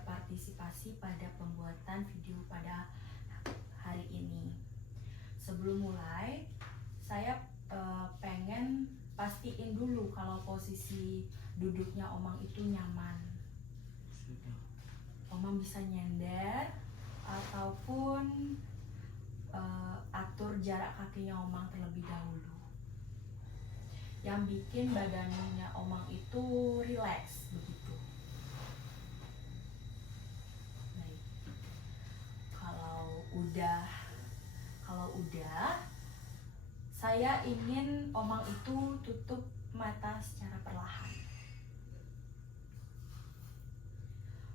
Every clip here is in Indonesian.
berpartisipasi pada pembuatan video pada hari ini. Sebelum mulai, saya pengen pastiin dulu kalau posisi duduknya Omang itu nyaman. Omang bisa nyender ataupun atur jarak kakinya Omang terlebih dahulu. Yang bikin badannya Omang itu rileks begitu. Baik. Kalau udah, saya ingin Omang itu tutup mata secara perlahan.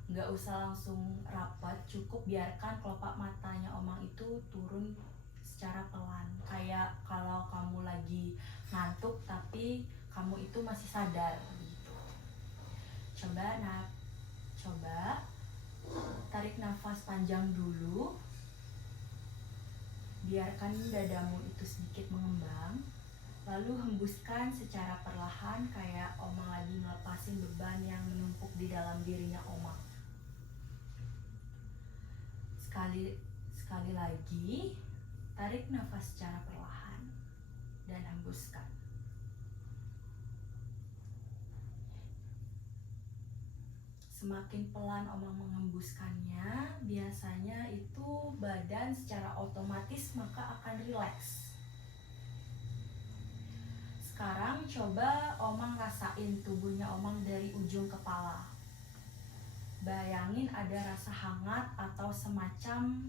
Nggak usah langsung rapat, cukup biarkan kelopak matanya Omang itu turun secara pelan. Kayak kalau kamu lagi ngantuk tapi kamu itu masih sadar gitu. Coba tarik nafas panjang dulu. Biarkan dadamu itu sedikit mengembang. Lalu hembuskan secara perlahan kayak Omang lagi ngelepasin beban yang menumpuk di dalam dirinya Omang. Sekali lagi, tarik nafas secara perlahan dan hembuskan. Semakin pelan Omang menghembuskannya, biasanya itu badan secara otomatis maka akan rileks. Sekarang coba Omang rasain tubuhnya Omang dari ujung kepala. Bayangin ada rasa hangat atau semacam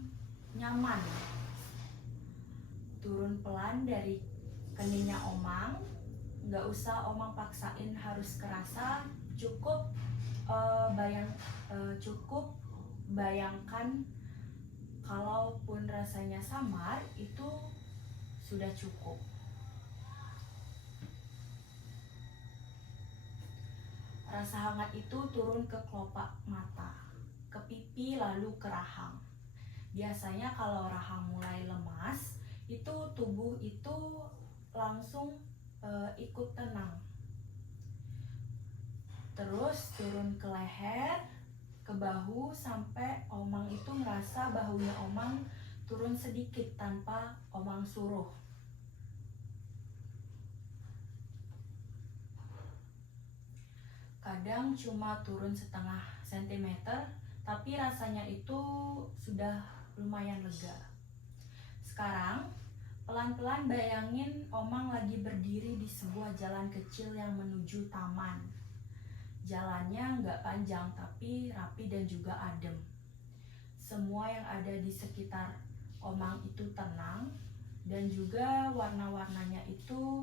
nyaman. Turun pelan dari keningnya Omang. Nggak usah Omang paksain harus kerasa. Cukup bayangkan kalaupun rasanya samar itu sudah cukup. Rasa hangat itu turun ke kelopak mata, ke pipi lalu ke rahang. Biasanya kalau rahang mulai lemas, itu tubuh itu langsung ikut tenang. Terus turun ke leher, ke bahu sampai Omang itu merasa bahunya Omang turun sedikit tanpa Omang suruh. Kadang cuma turun setengah sentimeter, tapi rasanya itu sudah lumayan lega. Sekarang pelan-pelan bayangin Omang lagi berdiri di sebuah jalan kecil yang menuju taman. Jalannya nggak panjang tapi rapi dan juga adem. Semua yang ada di sekitar Omang itu tenang dan juga warna-warnanya itu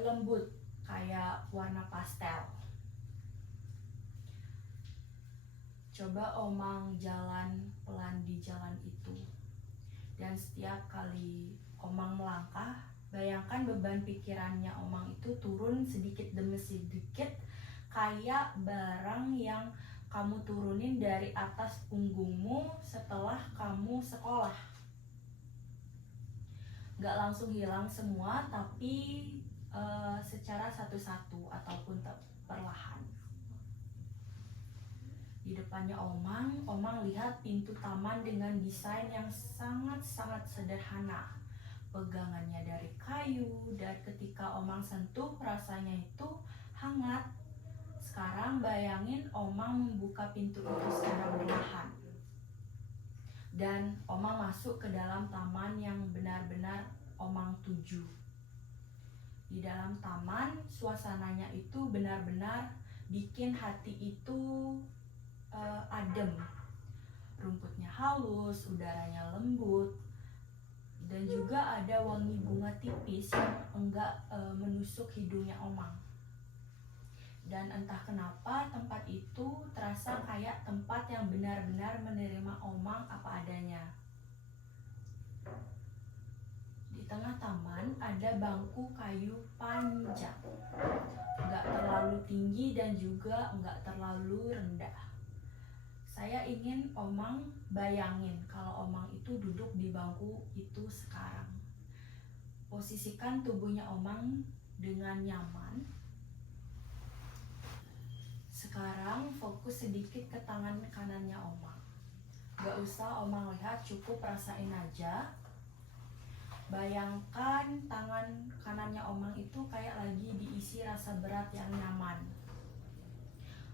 lembut kayak warna pastel. Coba Omang jalan pelan di jalan itu. Dan setiap kali Omang melangkah, bayangkan beban pikirannya Omang itu turun sedikit demi sedikit kayak barang yang kamu turunin dari atas punggungmu setelah kamu sekolah. Gak langsung hilang semua, tapi secara satu-satu ataupun perlahan. Di depannya Omang lihat pintu taman dengan desain yang sangat-sangat sederhana. Pegangannya dari kayu dan ketika Omang sentuh rasanya itu hangat. Sekarang bayangin Omang membuka pintu itu secara perlahan. Dan Omang masuk ke dalam taman yang benar-benar Omang tuju. Di dalam taman suasananya itu benar-benar bikin hati itu adem. Rumputnya halus, udaranya lembut, dan juga ada wangi bunga tipis yang enggak menusuk hidungnya Omang. Dan entah kenapa tempat itu terasa kayak tempat yang benar-benar menerima Omang apa adanya. Di tengah taman ada bangku kayu panjang, enggak terlalu tinggi dan juga enggak terlalu rendah. Saya ingin Omang bayangin kalau Omang itu duduk di bangku itu sekarang. Posisikan tubuhnya Omang dengan nyaman. Sekarang fokus sedikit ke tangan kanannya Omang. Gak usah Omang lihat, cukup rasain aja. Bayangkan tangan kanannya Omang itu kayak lagi diisi rasa berat yang nyaman.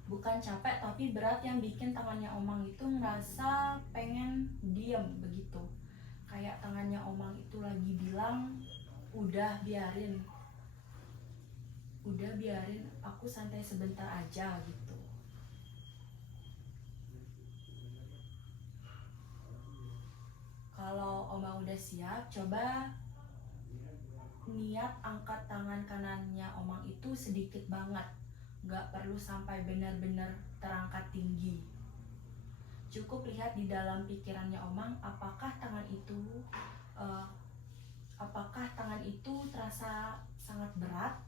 Bukan capek tapi berat yang bikin tangannya Omang itu ngerasa pengen diem begitu. Kayak tangannya Omang itu lagi bilang, udah biarin aku santai sebentar aja gitu. Kalau Omang udah siap, coba niat angkat tangan kanannya Omang itu sedikit banget. Gak perlu sampai benar-benar terangkat tinggi. Cukup lihat di dalam pikirannya Omang, apakah tangan itu terasa sangat berat,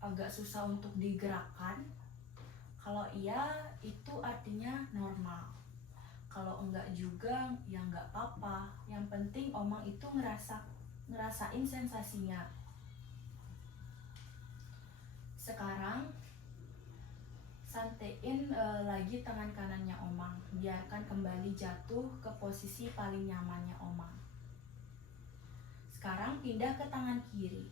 agak susah untuk digerakkan. Kalau iya, itu artinya normal. Kalau enggak juga, ya enggak apa-apa. Yang penting Omang itu ngerasain sensasinya. Sekarang santein lagi tangan kanannya Omang. Biarkan kembali jatuh ke posisi paling nyamannya Omang. Sekarang pindah ke tangan kiri.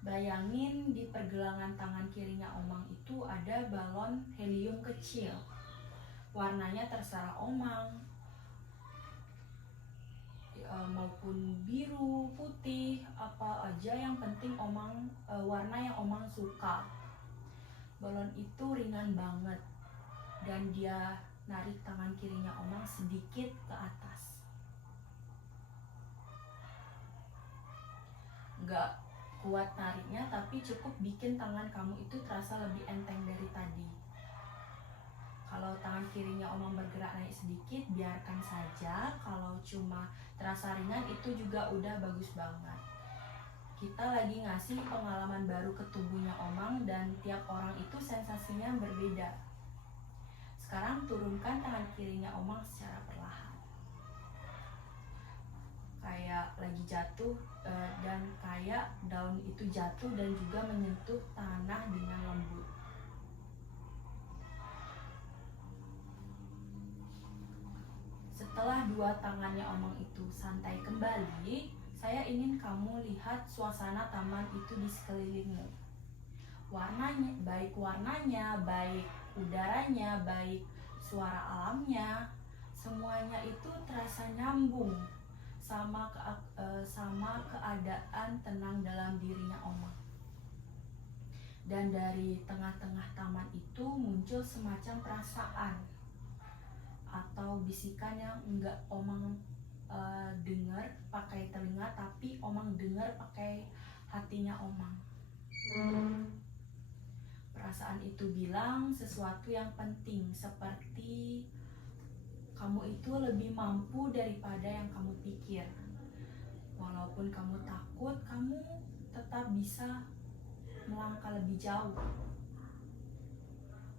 Bayangin di pergelangan tangan kirinya Omang itu ada balon helium kecil. Warnanya terserah Omang, maupun biru, putih, apa aja yang penting Omang, warna yang Omang suka. Balon itu ringan banget dan dia narik tangan kirinya Omang sedikit ke atas. Gak kuat nariknya, tapi cukup bikin tangan kamu itu terasa lebih enteng dari tadi. Kalau tangan kirinya Omang bergerak naik sedikit, biarkan saja. Kalau cuma terasa ringan, itu juga udah bagus banget. Kita lagi ngasih pengalaman baru ke tubuhnya Omang, dan tiap orang itu sensasinya berbeda. Sekarang turunkan tangan kirinya Omang secara perlahan. Kayak lagi jatuh, dan kayak daun itu jatuh dan juga menyentuh tanah dengan lembut. Setelah dua tangannya Omang itu santai kembali, saya ingin kamu lihat suasana taman itu di sekelilingmu. Warnanya, baik udaranya, baik suara alamnya, semuanya itu terasa nyambung sama keadaan tenang dalam dirinya Omang. Dan dari tengah-tengah taman itu muncul semacam perasaan atau bisikan yang enggak Omang dengar pakai telinga, tapi Omang dengar pakai hatinya Omang. Perasaan itu bilang sesuatu yang penting, seperti kamu itu lebih mampu daripada yang kamu pikir. Walaupun kamu takut, kamu tetap bisa melangkah lebih jauh.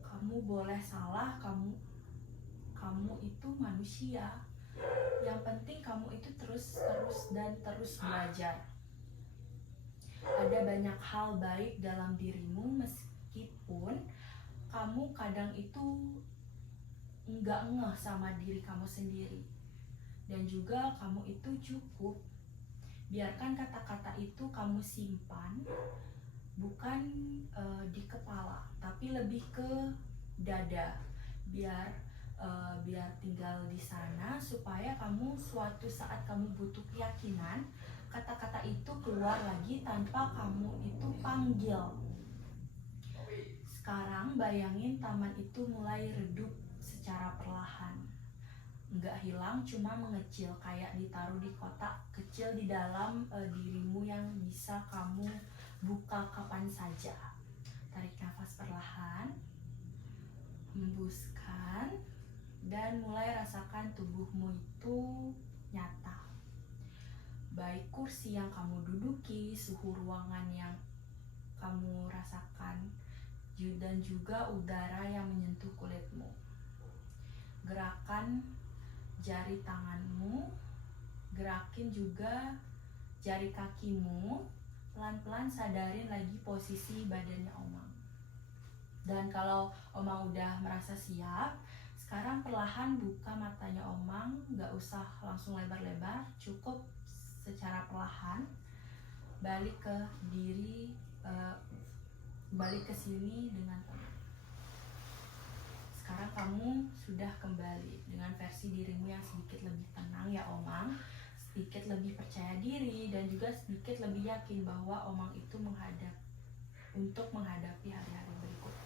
Kamu boleh salah, kamu itu manusia. Yang penting kamu itu terus belajar. Ada banyak hal baik dalam dirimu, meskipun kamu kadang itu enggak ngeh sama diri kamu sendiri. Dan juga kamu itu cukup. Biarkan kata-kata itu kamu simpan, bukan di kepala, tapi lebih ke dada. Biar tinggal di sana, supaya kamu suatu saat kamu butuh keyakinan, kata-kata itu keluar lagi tanpa kamu itu panggil. Sekarang bayangin taman itu mulai redup secara perlahan. Enggak hilang, cuma mengecil, kayak ditaruh di kotak kecil di dalam dirimu yang bisa kamu buka kapan saja. Tarik nafas perlahan, hembuskan, dan mulai rasakan tubuhmu itu nyata. Baik kursi yang kamu duduki, suhu ruangan yang kamu rasakan, dan juga udara yang menyentuh kulitmu. Gerakan jari tanganmu, gerakin juga jari kakimu. Pelan-pelan sadarin lagi posisi badannya Omang. Dan kalau Omang udah merasa siap, sekarang perlahan buka matanya Omang, gak usah langsung lebar-lebar, cukup secara perlahan balik ke diri, balik ke sini dengan tenang. Sekarang kamu sudah kembali dengan versi dirimu yang sedikit lebih tenang ya Omang, sedikit lebih percaya diri, dan juga sedikit lebih yakin bahwa Omang itu untuk menghadapi hari-hari berikutnya.